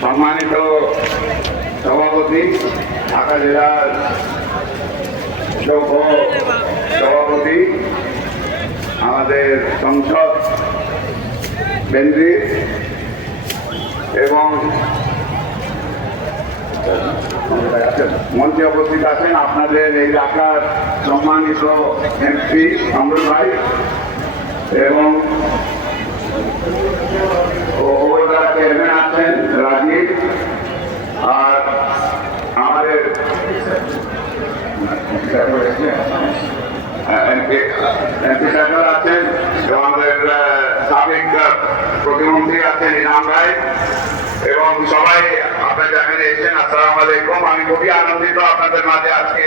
সম্মানিত সভাপতি, ঢাকা জেলার সভাপতি, আমাদের সংসদ কেন্দ্রিক এবং মঞ্চে উপস্থিত আছেন আপনাদের এই এলাকার সম্মানিত এমপি অমর ভাই এবং ওভারদার চেয়ারম্যান আছেন রাজীব আর আমাদের এমপি এমপি সাহেব আছেন এবং আমাদের সাবেক প্রতিমন্ত্রী আছেন ইনাম রায় এবং সবাই আপনারা যেখানে এসেছেন, আসসালামু আলাইকুম। আমি খুবই আনন্দিত আপনাদের মাঝে আজকে